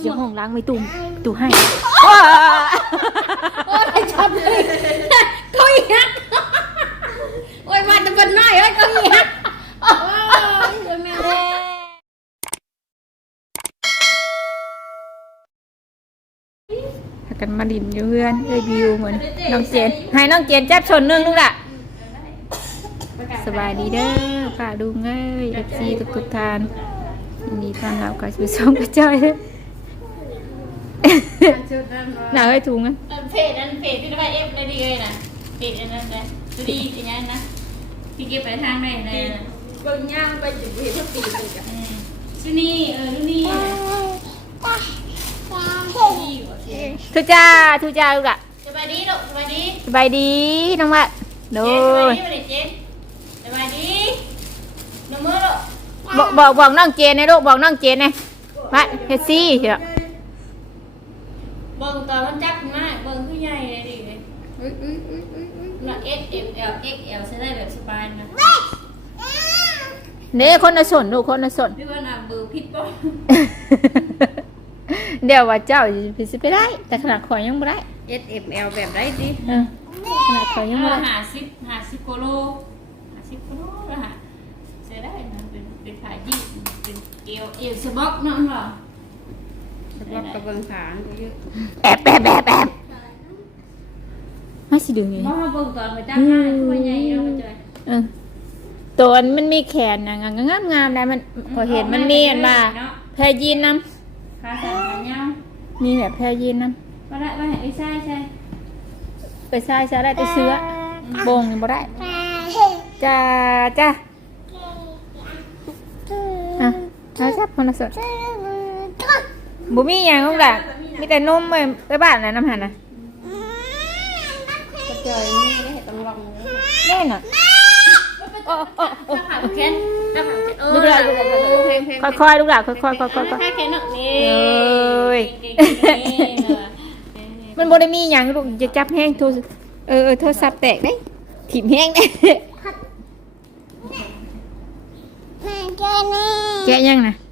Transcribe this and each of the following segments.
เดี๋ยวห้องล้างไม่ตุ้มตู้ให้โอ้ยชอบเลยเขาอีกโอ้ยมาแตะบนน้อยเอ้ยเขาอีกโอ้ยแม่พากันมาดินอยู่เพื่อนเอ้ยบิวเหมือนน้องเจนให้น้องเจนจับชนหนึงลูกล่ะสบายดีเด้อป้าดูเอ้ยเอฟซีทุกทุกๆทานยินดีต้อนรับเข้าสู่ช่องกระจอยเด้อ หนาเอ้ยถุงอะเพจนั้นเพจที่ได้เอฟได้ดีเลยนะเพจนั้นนะดูดีอย่างนั้นนะพี่เก็บไปทางไหนนะเบิ่งย่างไปจุดเห็นทุกปีเลยจ้ะชื่อนี่เออดูนี่ทุจ้าทุจ้าลูกล่ะสบายดีลูกสบายดีสบายดีน้องมะโดเจนสบายยดีมาเลยเจนสบายดีน้ำมือลูกบอกบอกบอกน้องเจนนะลูกบอกน้องเจนนะมาเฮดซี่เถอะ เบิ่งตอนมันจับมากเบิ่งผู้ใหญ่เลยดิเลยอุ้ยอุ้ยอุ้ยอุ้ยอุ้ยละ S M L X L ใช้ได้แบบสบายนะเด้คนละสนลูกคนละสน พี่ว่าน่ะเบอร์ผิดป่ะเดี๋ยวว่าเจ้าสิไปได้ แต่ขนาดข่อยยังไม่ได้เอสเอ็มเอลแบบได้ดิเออขนาดข่อยยังไม่ได้ หาสิบหาสิบกิโลหาสิบกิโลแล้วฮะใช้ได้นะเป็นเป็นขายยี่เป็นเอวเอวสบ็อกเนาะเหรอ สำหรับกระเบื้องผางก็เยอะแอบแอบแอบแอบมาสิดึงนี่บ่เบิ่งตอนไปจ้างงานผู้ใหญ่เราไปจอเออตัวมันมันมีแขนนะงามงามงามได้มันพอเห็นมันมีอันมาแพรยีนน้ขาสั่นขาเงาำมีแบบแพรยีนน้บ่ได้บ่ให้ไอ้ใช่ใช่ไปใส่ใส่ได้แต่เสื้อโบงนี่บ่ได้จ้าจ้าอะเอาจับคนละสด บุมีอย่างลูกหล่ะมีแต่นมไปไปบ้านนะน้ำหันนะกระเจยนี่ได้เห็นต้องลองเลยได้น่ะโอ้โอ้โอ้ถ้าขาแขนถ้าขาแขนเออลูกหล่ะลูกหล่ะเพลงเพลงค่อยๆลูกหล่ะค่อยๆค่อยๆค่อยๆถ้าแขนเนาะนี่เอ้ยเก่งๆมันบ่ได้มีอย่างลูกจะจับแห้งโทรเออเออโทรศัพท์แตกได้ถิ่มแห้งได้แม่แกนี่แกะยังนะแกนี่โ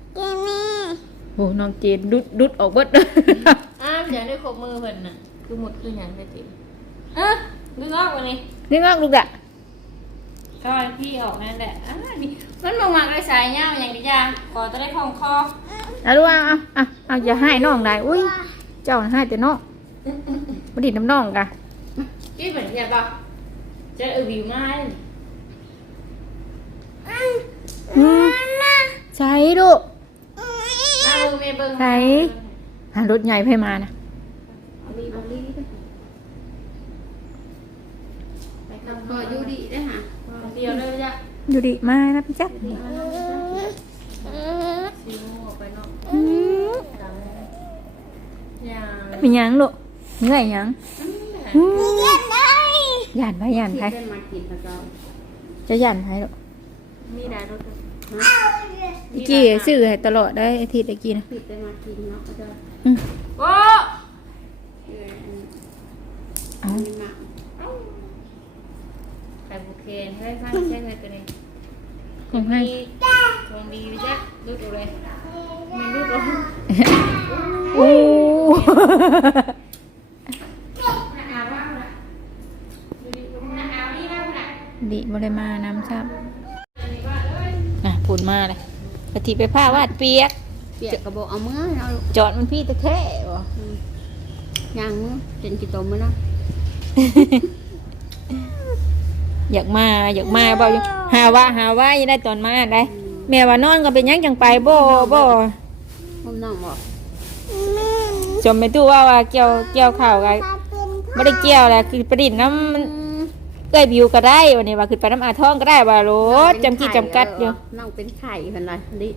อ้น้องเจนดุดดุดออกเบิดอ้าวเดี๋ยวได้ครบมือเพิ่นน่ะ คือหมดคือหยังไปติเออนึกออกบ่นี่นี่งอกลูกอะก็พี่ออกนั่นแหละอ่านี่มันมามากเลยสายยาวอย่างดีจ้าขอจะได้คล่องคอเอาลูกเอาเอาเอาเอาอย่าให้น้องได้อุ้ยเจ้าน่ะให้แต่น้องบ่ดิดน้ำน้องกะพี่เหมือนเห็นป่ะจะเออวิวมาเลยอืมใช่ลูก มาเบิ่งแม่เบิ่งใช่หารถใหญ่ไผมานะเอาลีเอาลีด้วยไปข้างก็อยู่ดีได้ฮะเดียวเลยจ้ะอยู่ดิมานะพี่จักซิวออกไปเนาะอืมอย่าเป็นหยังลูกเหนื่อยหยังอืมย่านไผย่านไผเป็นมากินแล้วก็จะย่านไผลูกมีได้รถ อีกี้ซื้อให้ตลอดได้อาทิตย์ตะกี้นะผิดได้มากินเนาะก็จะอืมโอ้เออเอาอันนี้มาไข่บุเคนให้ฟังใช่ไหมตัวนี้ของให้ของดีจ้ะดูดูเลยไม่ดูดูโอ้อาว่าละดูดิดูนะอานี่ว่าละดิบริมาน้ำซ้ำ อะพูดมาเลยปฏิไปผ้าวาดเปียก เปียกกระบอกเอามือเอาจอดมันพี่ตะแค่บ่ย่างมือเป็นกี่ตัวมือเนาะอยากมาอยากมาบ่อยู่หาว่าหาว่ายังได้ตอนมาได้แม่ว่านอนก็เป็นหยังจังไปบ่บ่ผมน้องบอกจมไปตู้ว่าว่าเกี่ยวเกี่ยวข้าวกันบ่ได้เกี่ยวแหละคือประดิษฐ์น้ำมัน เอ้ยบิวก็ได้วันนี้ว่าคือไปน้ำอาทองก็ได้ว่ารถจำกี่จำกัดอยู่น้องเป็นไข่เป็นไรดิ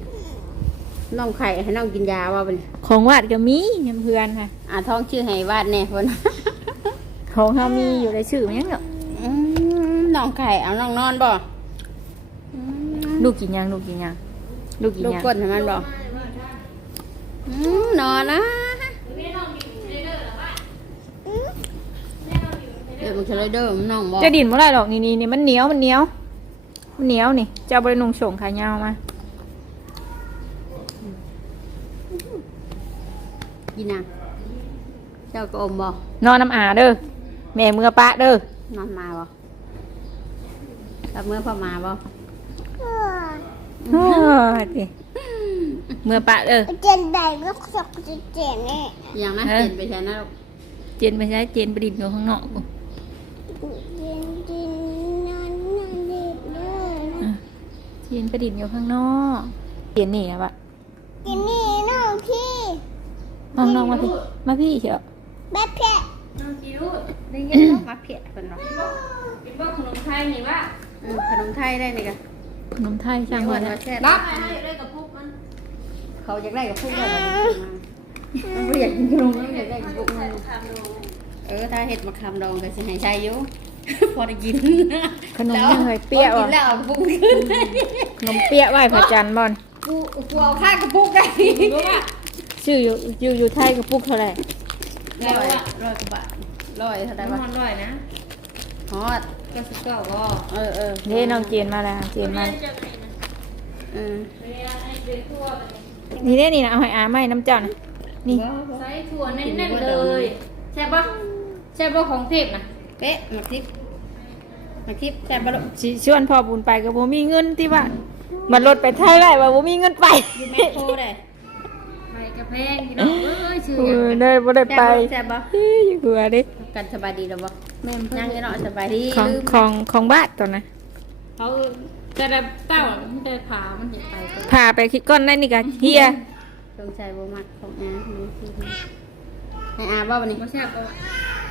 น้องไข่ให้น้องกินยาว่าเป็นของวาดก็มียำเพื่อนค่ะอาท้องชื่อให้วาดแน่คนของเฮามีอยู่ในชื่อมันยังเนาะอืมน้องไข่เอาน้องนอนบ่อืมลูกกินยังลูกกินยังลูกกินลูกยังกดให้มันบ่อืมนอนนะเดี๋ยวมันจะเลยเดิมน้องบ่จะดินบ่ได้หรอกนี่นี่นี่มันเหนียวมันเหนียวมันเหนียวนี่จะเอาไปนุ่งส่งขายาวมากินอะเจ้าก็อมบ่นอนน้ำอาเด้อแม่เมื่อปะเด้อนอนมาบ่รับเมื่อพอมาบ่โอ้ยติเมื่อปะเด้อเจนใดก็สกจะเจนนี่อย่างนั้นเออเปลี่ยนไปแทนนะลูกเจนไปใช้เจนไปดิบอยู่ข้างนอกกู เจนเจนนอนนอนเด็กเลยอะเจนไปดิบอยู่ข้างนอกเจนนี่อะปะเจนนี่น้องพี่ห้องนอกมาพี่ มาพี่เถอะแบบเพะน้องคิวได้ยินบ่มาเพียเพิ่นว่ากินบ่ขนมไทยนี่ว่าอืมขนมไทยได้นี่ก็ขนมไทยช่างเพิ่มันนว่าแซ่บรับให้ได้กับพวกมันเขาอยากได้กับพวกเรามันบ่อยากกินขนมมันอยากได้กับพวกมันทำดูเออถ้าเห็ดมะขามดองก็สิให้ใช้อยู่ พอได้กินขนมยังเคยเปรี้ยวพอกิอะนแล้วเอากระปุกขึ้นขนมเปี๊ยะไหวพระจันทร์บอลกูกูเอาข้างกระปุกได้รู้ป่ะชื่ออยู่อยู่อยู่ไทยกับปุกเท่าไหร่ร้อยร้อยกว่าบาทร้อยเท่าไหร่น้ำวะมันร่อยนะฮอดก็สิบเก้าก็เออเออเฮ้น้องเจนมาแล้วเจนมาแล้วเออเวลาให้เป็นทั่วนี่เนี่ยนี่นะเอาให้อาไหมน้ำเจ้านะนี่ ใส่ถั่วแน่นๆเลย ใช่ปะ ใช่ปะของเทพนะเป๊ะมาทิพย์มาทิพย์แซ่บบ่ลูกสิชวนพ่อบุญไปกับบ่มีเงินที่ว่ามันลดไปไทยได้ว่าบ่มีเงินไปอยู่แมคโครได้ไปกระเพงพี่น้องเอ้ยชื่อเอหยังอได้บ่ได้แซ่บไปบ่แซ่บบ่เฮ้ยอยู่กลัวดิกันสบายดีแล้วบ่แม่ยังอยู่เนาะสบายดีของลืมของของบ้านตอนนะเขาจะได้เต้ามันได้ผามันจะไปก็พาไปคิดก้อนได้นี่กันเฮียสงสัยบ่มักของอาให้อาบ่บัดนี้ไม่ใช่ปะอากิน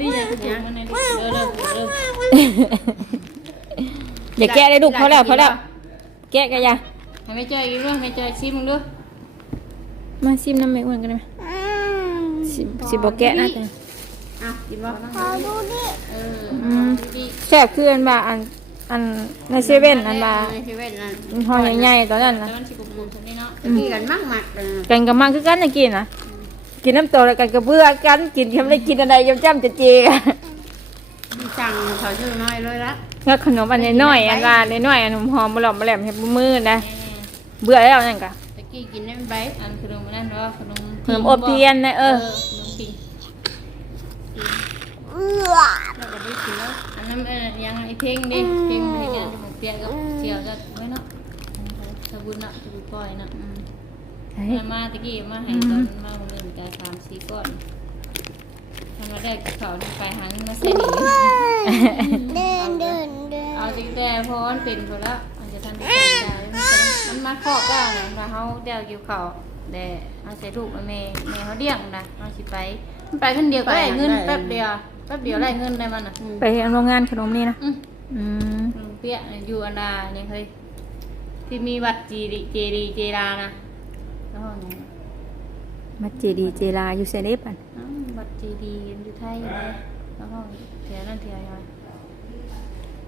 ดีใจทุกอย่างมันในเด้อเด้อเด้ออย่าแกะได้ลูกพอแล้วพอแล้ว แกะกันยาให้ไม่เจออีกด้วยไม่เจอชิมมึงด้วยมาซิมน้ำแม่อ้วนกันได้ไหมสิสิบ่แกะนะแต่อะกินบ่ขอดูดิเอออืมดีแซ่บคืออันว่าอันอันในเซเว่นอันว่าในเซเว่นนั่นอันห่อใหญ่ๆตอนนั้นแต่นะมันสิกลุ่มๆฉันนี่เนาะกินกันมากมากๆเลยกันกับมันคือกันนะกินนะ กินน้ำโตแล้วกันกับเบื่อกันกินทำได้กินอะไรยำจ้ำจะเจสั่งเขาชื่อน้อยเลยละก็ขนมอันน้อยๆอันว่าน้อยๆอันหอมๆบ่หลอมบ่แหลมเฮ็ดบ่มือนะแน่เบื่อแล้วนั่นก็ตะกี้กินได้ไหมๆอันขนมนั่นเนาะขนมขนมอบเทียนนะเออขนมผิงเอือแล้วก็ได้กินแล้วอันนั้นเออยังไอ้เพ่งดิเพ่งให้กินขนมเปียกกับเจียวจะไว้เนาะสบุญเนาะสบุญปล่อยเนาะ อืมมามาตะกี้มาให้ตอนมาโรงเรียนแต่สามสี่ก้อนทำมาได้กับเขาที่ไปหันมาเส้นอีกเดินเดินเดินเอาจริงแต่พอมันเป็นพอแล้วมันจะทันได้ใจมันมาครอบได้นะมาเขาเดี่ยวกิ้วเขาแต่เอาใส่ลูกมาเมย์เมย์เขาเดี่ยงนะเอาสิไปมันไปคนเดียวก็ได้เงินแป๊บเดียวแป๊บเดียวได้เงินได้มันอะไปโรงงานขนมนี่นะอืมอืมลุงเปี้ยเนี่ยอยู่อันดาเนี่ยเคยที่มีวัดจีดีเจดีเจดานะ แล้วห้องไหนมาเจดีเจลาอยู่เซเลปอันอ้าวบัตรจีดีอยู่ไทยอยู่เลยแล้วห้องแถวนั่นแถวอะไร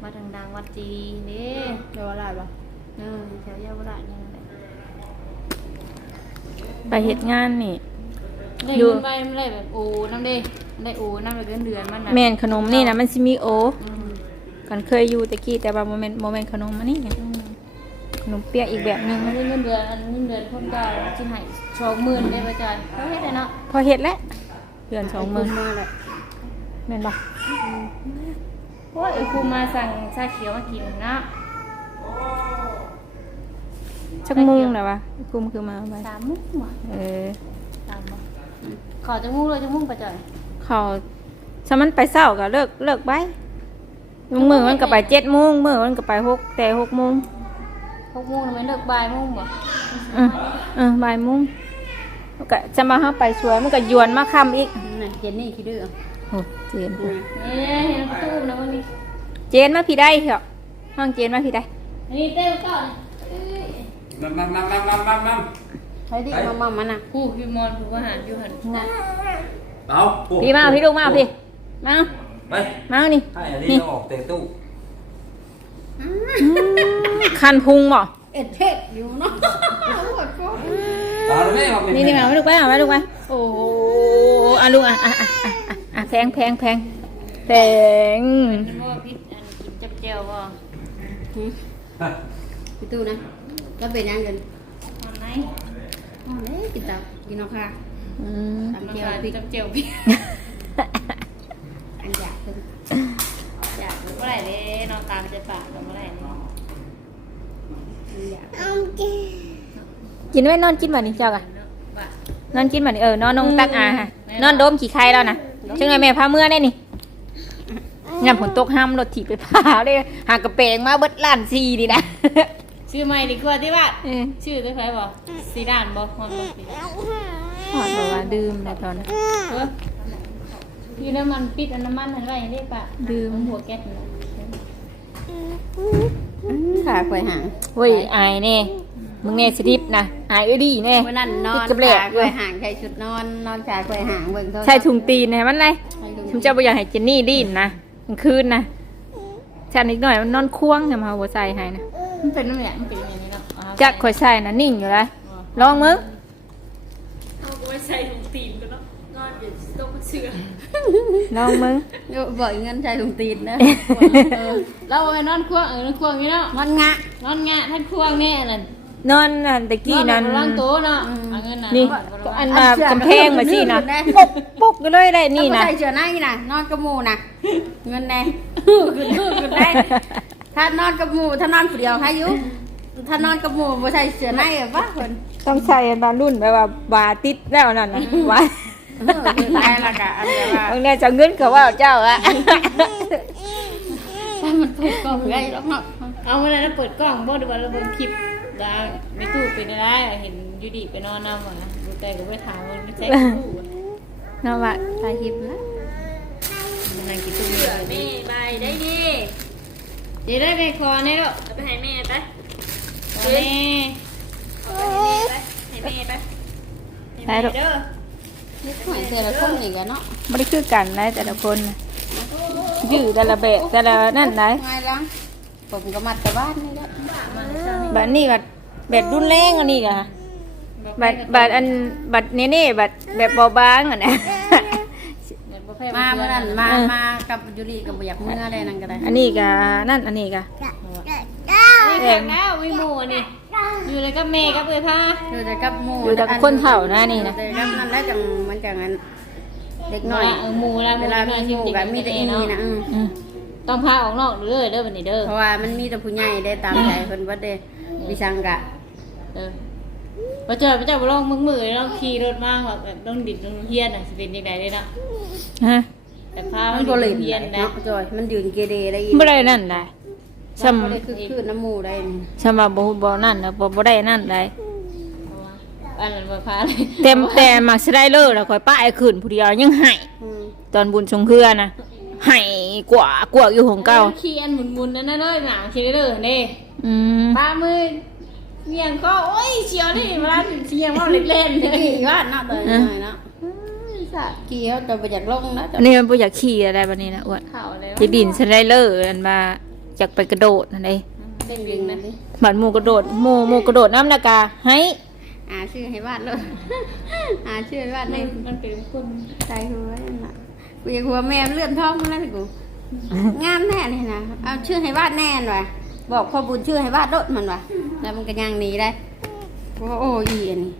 วัดดังๆวัดจีดีนี่เดี๋ยวอะไรบ่เออแถวเยาวราชนี่นั่นแหละไปเฮ็ดงานนี่ ได้อยู่ เงินไปไม่ได้แบบโอ้น้ำเด้ได้โอ้น้ำไปเดือนเดือนมันนะแม่นขนมนี่นะมันสิมีโอ อืมกันเคยอยู่ตะกี้แต่ว่าโมเมนต์โมเมนต์ขนมอันนี้ไงอืม ขนมเปี๊ยะอีกแบบหนึงมันได้เงินเดือนอันเงินเดือนคนเก่าที่ให้สองหมื่นได้ประจานเขาให้ได้เนาะพอเฮ็ดแล้วเดือนสองหมื่นมาเลยแม่นบ่เพราะว่าไอ้ครูมาสั่งชาเขียวมากินเนาะชักมุงแล้ววะกุมคือมาเอาไปสามมุ้งหมดเออสามมุ้งขอจะมุ้งเลยจะมุ้งประจานเขาถ้ามันไปเช้าก็เลิกเลิกไปมื้อมันก็ไปเจ็ดโมงมื้อมันก็ไปหกแต่หกโมงห กโมงทำไมเลิกบ่ายโมงบ่อือเออบ่ายโมงมันก็จะมาเฮาไปสวยมันก็ยวนมาค่ำอีกนั่นเจนนี่คิดดื้อโอ้เจนเอ๊ะเห็นตู้นะวันนี้เจนมาพี่ได้เหรอห้องเจนมาพี่ได้อันนี้เต้าก่อนเอ้ย Mam, mam, mam, mam, mam, mam, mam. ใช้ดิมามามันน่ะผู้พี่มอนผู้อาหารอยู่หันน่ะ Đâu? พี่มาเอาพี่ลูกมาเอาพี่มาเอา Đây. มาเอานี่ Hai là นี่ đi nó ọc tiền tu. อืม คันพุงบ่เอ็ดเทศอยู่เนาะ Ờ, nó biết mà mình- นี่นี่มาเอาไว้ลูกไปเอาไว้ลูกไปโอ้โหอะลูกอะอะอะอะอะอะแพงแพงแพงแพงคิดว่าพี่อันกินจับเจียวบ่พี่ตู้นะแล้วเป็นยังเงินตอนไหนอ๋อเด้กินตับกินเนาะค่ะอืมตำน้ำเจียวตาลพริกจับเจียวพี่อันอยากเป็นอยากเมื่อ ไหร่เด้นอนตามจะปากเมื่อไหร่เนาะอันอยากเอาเจ๊กินไว้นอนกินบัดนี้เจ้ากะว่านอนกินบัดนี้เออนอนนงตักอาค่ะนอนโดมขี่ไข่แล้วนะจังไงแม่พาเมื่อได้นี่ยามฝนตกห้ามรถถีบไปพาเลยหากระเปงมาเบิดล้านซีดีนะชื่อใหม่ดีกว่าที่ว่าเออชื่อได้ไหมบอกสีด่านบอกความบอกสีเอาหาหอดบอกว่าดื่มในตอนนั้นเอออยู่น้ำมันปิดอันน้ำมันอะไรได้ปะดื่มมันหัวแก๊สนะ ขาควายหางเว้ยอายแน่มึงแน่สลิปนะอายเอ้ยดีแน่เมื่อนั้นนอตินดกระเบลขาควายหางใส่ชุดนอนนอนขาควายหางเบิ่งโทรศัพท์ใช่ถุงตีนนะมันไรใช่ถุงชุมเจ้าบ่อยากให้เจนนี่ดิ้นนะกลางคืนนะฉันอีกหน่อยมันนอนควงทำมาหัวใจให้นะมันเป็นน้ำเนี่ยมันเป็นอย่างนี้เนาะเอาจักข่อยใส่นะนิ่งอยู่เลยลองมึงเอาไว้ใส่ถุงตีนกันเนาะนอนอยู่ตรงเสือ ลองมึงเดี๋ยวบ่อยเงินใส่ถุงตีนนะเออเราเอาไปนอนควงเออนอนควงอย่างนี้เนาะมันงะนอนงะท่านควงแน่นั่นนอนนั่นตะกี้นั่นล่างโต๊ะเนาะเอาเงินน่ะนี่เอาอันไว้มากำแพงมาสินะปกปกก็เลยได้นี่เอานะบ่ใส่เสื้อในน่ะนอนกับหมูน่ะเงินแน่ขึ้นขึ้นขึ้นได้ถ้านอนกับหมูถ้านอนผู้เดียวให้อยู่ถ้านอนกับหมูบ่ใส่เสื้อในอะบ้าคนต้องใช้บานรุ่นแบบว่าบาติดแล้วนั่นนะว่า เออคือได้ละกะอันเดียวว่าบางแน่จะเงินเขาว่าเจ้าอะถ้ามันถูกก็เพื่อหรอกเนาะเอาเมื่อนั้นเปิดกล้องบ่ดูว่าเราเบิ่งคลิปดาไม่ตู้เป็นอะไรเห็นยูดีไปนอนน้ำอะดูแต่ก็ไปถามว่าไม่ใช่ตู้อะนาะว่าถ่ายคลิปนะมันนั่งกินตู้เย็นแม่ไปได้ดิเดี๋ยวได้ไปคอเนี่ยลูกเอาไปให้แม่ไปขอแม่ให้แม่ไปให้แม่ลูกเด้อ นี่หอยแต่ละคนอีกอะเนาะไม่ได้คือกันนะแต่ละคนน่ะยืดแต่ละแบบแต่ละนั่นไหนไงล่ะผมก็มาแต่บ้านนี่แหละบัดนี้บัดแบบรุนแรงอันนี้กะบัดบัดอันบัดเน่ๆบัดแบบเบาบางอะนะ มาเมื่อนั้นมามากับยูรีกับบุอยากเมื่อได้นั่นก็ได้อันนี้กะนั่นอันนี้กะไม่แข็งแล้ววิหมูนี่ อยู่เลยกับแม่กับเอ้ยพาอยู่แต่กับหมูอยู่แต่คนเฒ่านะนี่นะแต่กับนั่นแล้วจังมันจังนั้นเด็กหน้น่ออยยเออหมูแล้วเวลามีหมูกับมีแต่อีนี่นะอืมอืมต้องพาออกนอกเด้อเด้อบัดนี้เด้อเพราะว่ามันมีแต่ผู้ใหญ่ได้ตามใจเพิ่นว่าได้ดิฉันกะเออพอเจอพระเจ้าบ่ลองมึงมือลองขี่รถมาแบบต้องดิดต้องเฮียนน่ะสิเป็นจังไดเด้เนาะฮะแต่พามัมันนบ่เลยเฮียนนะเนาะจอยมันยืนเกเรได้อีบ่ได้นั่นได้ สมบ่ได้คือคือน้ำหมูได้นี่สมว่าบ่บ่นั่นนะบ่บ่ได้นั่นได้อันนั้นบ่พาเลยเต็มแต่มักสิได้เลยแล้วค่อยป้ายขึ้นผู้เดียวยังให้อืมตอนบุญชงเคือนะให้กว่ากว่าอยู่ของเก่าขี่อันหมุนๆนั่นน่ะเด้อหนังขี่เด้อเด้อืมปามือเมียงก็โอ้ยเชียวนี่มันเชียงว่าเล่นๆตะเลยกี้ว่าเนาะตอนน้อยเนาะสัตว์กี้เขาแต่บ่อยากลงนะอันนี้มันบ่อยากขี่อะไรบัดนี้นะอ้วนข่าวเลยจะดินสไลเดอร์อันมา อยากไปกระโดดนั่นเองเล่นยิงนะดิบัดหมู่กระโดดหมู่หมู่กระโดดน้ำนากาให้อ่าชื่อให้วาดเลยอ่าชื่อให้วาดในมันเป็นคนใจหัวนั่นน่ะกูอยากหัวแม่เลื่อนท้องมันแล้วกูงามแน่เลยนะเอาชื่อให้วาดแน่นว่ะบอกพ่อบุญชื่อให้วาดรถมันว่ะแล้วมันก็ยังหนีได้โอ้โอ้อีอันนี้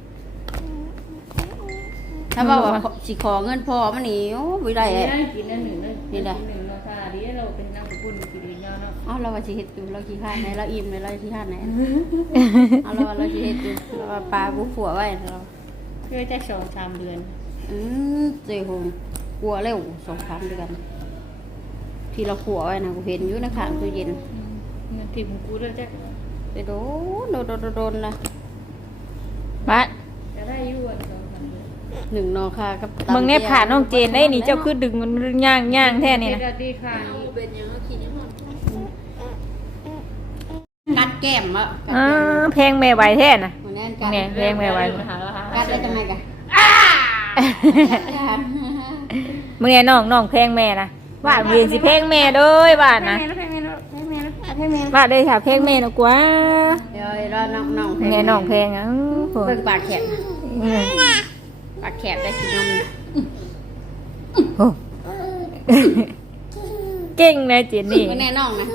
ถ้าบอกว่าสิขอเงินพ่อมันนี่โอ้ไม่ได้ได้เลยกินอันหนึ่งเลยนี่ได้ เนาะเอาเราว่าสิเฮ็ดอยู่เราขี้ข้านไหนเราอิ่มเลยเราขี้ข้านไหนเอาเราว่าเราสิเฮ็ดอยู่เราว่าปลาบุผัวไว้เราเพื่อจะสองสามเดือนอืมเจ๊หงกลัวเร็วสองครั้งด้วยกันที่เราขัวไว้นะกูเห็นอยู่ในข้างตู้เย็นเงินถิ่มกูด้วยจ้ะไปโดนโดนโดนโดนโดนนะบัดจะได้ยุ่งสองสามเดือนหนึ่งนอคากับตำมึงเนี่ยผ่านน้องเจนได้นี่เจ้าคือดึงมันย่างย่างแท้นี่นะเดี๋ยวดีค่ะเป็นยังไงขี่นี่มัน กัด แก้มอะกัดอ่าแก้มแพงแม่ไหวแท้น่ะวันนั้นกัดแม่แพงแม่ไหวหาแล้วหากัดได้จังไงกันมึงเนี่ยน้องน้องแพงแม่นะบ้านเรียนสิแพงแม่เด้ยบ้านนะให้แม่ลูกให้แม่ลูกให้แม่ลูกบ้านเด้ถ้าแพงแม่นะกว่าเดี๋ยวรอน้องน้องมึงเนี่ยน้องแพงอะอู้หูเบิ่งปากแขกอืมปากแขกได้กินนมโอ้เก่งเลยเจนนี่เบิ่งแน่น้องนะ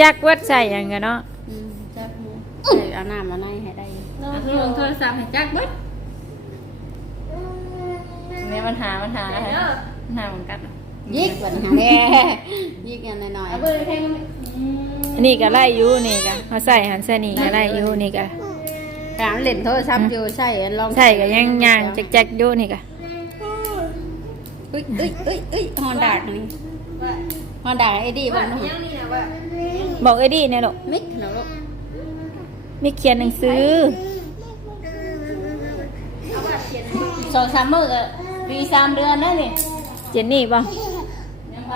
จักวัดใส่หยังกันเนาะอืมจับมือเดี๋ยวเอาน้ำมาในให้ได้นเอาโทรโทรศัพท์ให้จักเบิดเนี่ยมันหามันหาอะไรมันหาเหมือนกันยิกกว่านี้แน่ยิกกันหน่อยเอาเบอร์เพลงมันอันนี้ก็ไล่อยู่นี่ก็เขาใส่หันใส่นี่ก็ไล่อยู่นี่ก็ๆการเล่นโทรศัพท์อยู่ใช่ลองใส่ก็ยังย่างแจ๊กๆอยู่นี่ก็เอ้ยเอ้ยเอ้ยเอ้ยฮอนดานี่ฮอนดาไอ้ดีบ้างนะยังนี่นะว่า บอกไอ้ดีเนี่ยลูกมิกนะลูกมีเขียนหนังสือสองสามมื้อก็ปีสามเดือนนั่นนี่เจนนี่ป่ะยังว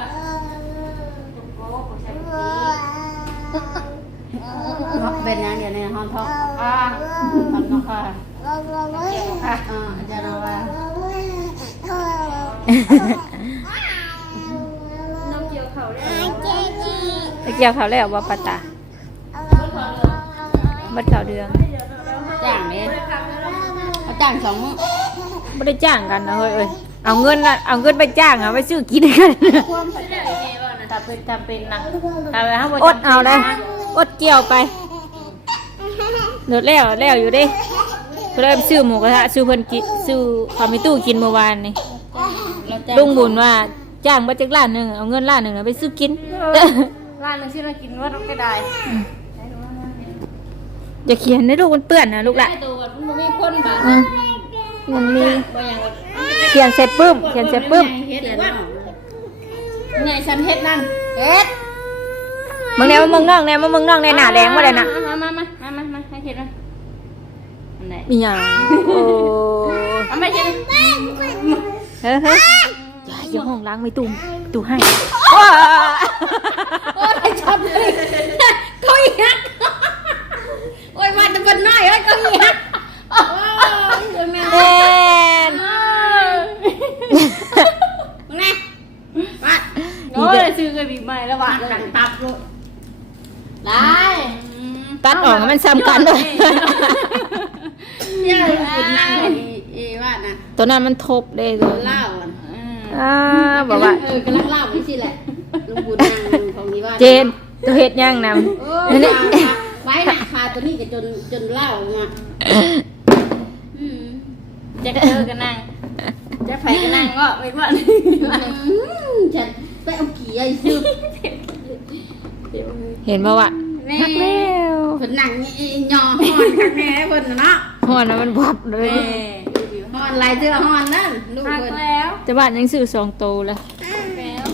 ่าเป็นนะเดี๋ยวนี้ฮอนท้องอ่าฮอนท้องค่ะอะอ่าจะรอว่า ตะเกียวเขาแล้วว่าปะตาบัดเขาเดืองจ้างเนี่ยเขาจ้างสองมื้อไม่ได้จ้างกันนะเฮ้ยเอ้ยเอาเงินละเอาเงินไปจ้างอะไปซื้อกินกันถ้าเป็นจำเป็นนะถ้าไปห้าอดเอาเลยอดเกี่ยวไปเดือดแล้วแล้วอยู่เดิก็เลยไปซื้อหมูกระทะซื้อเพิ่นกินซื้อฟามิตู้กินเมื่อวานนี่แล้วจ้างลุงบุญว่าจ้างมาจากร้านหนึ่งเอาเงินร้านหนึ่งเอาไปซื้อกิน ร้านนึงที่เรากินว่าต้องก็ได้อย่าเขียนนะลูกมันเปื้อนนะลูกละได้ตัวแบบมันมีคนแบบอืมมันมีบ่อย่างเขียนเสร็จปึ้มเขียนเสร็จปึ้มเฮ็ดว่าไงฉันเฮ็ดนั่นเฮ็ดมึงแนวมึงน้องแนวมึงน้องในหน้าแดงมาเลยนะมามามามามามาให้เฮ็ดนะอันไหนมีอย่างโอ้เอาไม่เฮ็ด เฮ้ยเฮ้ยอย่าอย่าห้องล้างไม่ตุ่ม ตุ่ให้โอ้ยชอบเลยเขาอีกโอ้ยว่าแต่คนน้อยโอ้ยเขาอีกโอ้ยแม่แม่นแม่ว่าโอ้ยซื้อกันบีใหม่แล้วว่ะหนังตับลูกได้ตัดออกให้มันซ้ำกันด้วยเนี่ยเป็นนั่งเลยเอว่านะตัวนั้นมันทบได้เลยเล่า อะอ่าบอกว่า เออกำลังเล่าไว้สิแหละลุงบุญนั่งของนี้ว่าเจนตัวเฮ็ดยังนโอ้ำยนี่ไว้หนักพาตัวนี้ก็จนจนเล่ามาอืมจะเจอกันนั่งจะไผกันนั่งก็ไม่ว่าอืมฉันไปเอากี่ไอ้ซื้อเห็นป่าวะแม่ฮักแล้วเพิ่นนั่งนี่ยอหอนข้างแน่เพิ่นน่ะเนาะหอนนะมันวับเลย หอนลายเสื้อหอนนั่นลูกหักเพิ่น แล้ว แต่บ้านยังซื้อสองโตวแล้ว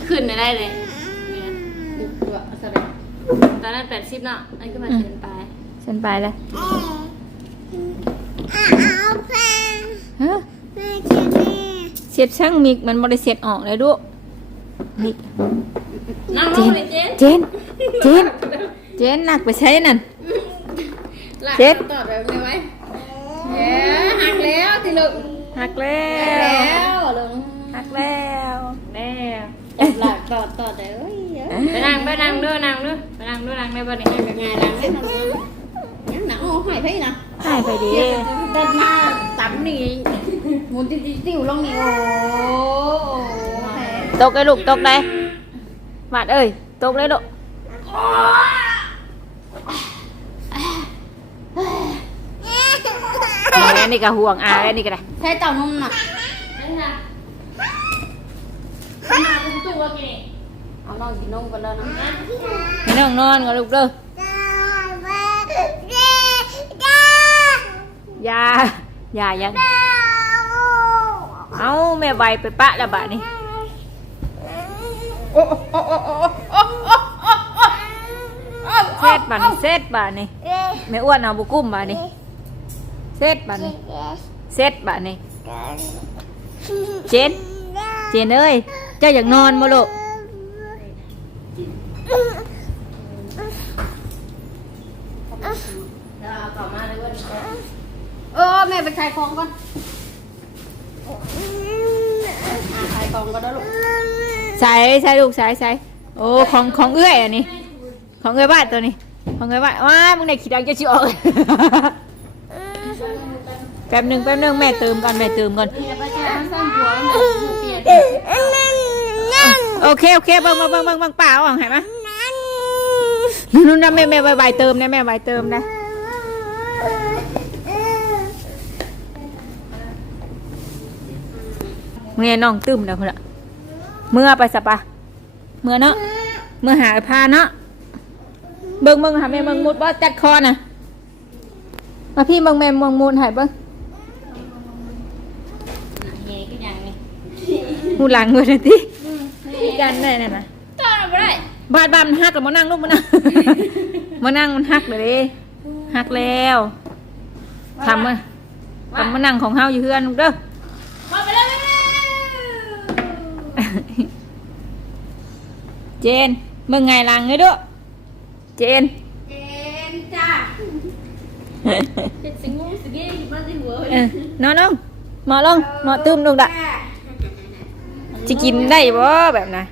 ขึ้นได้เลยลูกตัวแสดงตอนนั้นแปดสิบเนาะอันก็มาเดินไปฉันไปแล้วเอาแพงฮะแม่เขียนแม่เสียบช่างมิกมันบริเสียดออกเลยลูกมิกนั่งลเจงนเลยเจนเจน เจน เจนหนักไปใช้นั่นลากเจ็ดต่อแบบนี้ไว้เอ๊ะหักแล้วที่ลูกหักแล้หักแล้ว ต่อต่อแต่เอ้ยเอ้ยไปนั่งไปนั่งด้วยนั่งด้วยไปนั่งด้วยนั่งได้บ่เนี่ยยังไงล่ะไม่ทำยังหนังโอ้หายไปนะหายไปดิเดินมาตับนี่หมุนติ้วติ้วลงนี่โอ้แม่ตกเลยลูกตกเลยมาดเอ้ยตกเลยลูกอันนี้ก็ห่วงอาอันนี้ก็ได้ใช้เต่านมน่ะนั่นค่ะมาเป็นตู้ว่ากี่ เอาน้องกินนมกันแล้วนะให้น้องนอนก่อนลูกเด้อแม่เด้เด้อยาอยายังเอาแม่ใบไปปะแล้วบะนี่เซตบะนี่เซตบะนี่แม่อ้วนเอาบุกุ้มบะนี่เซตบะนี่เซตบะนี่เจนเจนเอ้ยเจ้าอยากนอนมาลูกายของก่อนอ่าขายของก็ได้ลูกใส่ใส่ลูกใส่ใส่โอ้ของของเอื้อยอันนี้ ของเอื้อยบ้านตัวนี้ ของเอื้อยบ้านว้ามึงได้ขีดดังจะชิออกแป๊บหนึ่งแป๊บหนึ่งแม่เติมก่อนแม่เติมก่อนเปลี่ยนไปแค่สร้างหัวเปลี่ยนโอเคโอเคเบิ่งเบิ่งเบิ่งเบิ่งเบิ่งเปล่าอะเห็นไหมนู่นนะแม่แม่ใบใบเติมนะแม่ใบเติมนะ เมื่อน้องตึมแล้วพุ่นละเมื่อไปสะปะเมื่อเนาะเมื่อหาพาเนาะเบิ่งเบิ่งหาแม่เบิ่งมุดบ่จัดคอน่ะมาพี่เบิ่งแม่เบิ่งมุดให้เบิ่งเฮ้ก็ยังนี่หูหลังเบิ่งหน่อยติกันได้นั่นน่ะต้อนบ่ได้บาดบาดมันหักแล้วมานั่งลูกมานั่งมานั่งมันหักเลยเด้หักแล้วทำมาทำมานั่งของเฮาอยู่เฮือนลูกเด้อ มาไปแล้วแม่ เจนมึงไงลังเลยด้วยเจน เจนจ้าเป็นสิงูสิเกี้อยู่บ้านที่หัวเออนอนลงหมอลงหมอตื้มลูกละจะกินได้บ่แบบน่ะ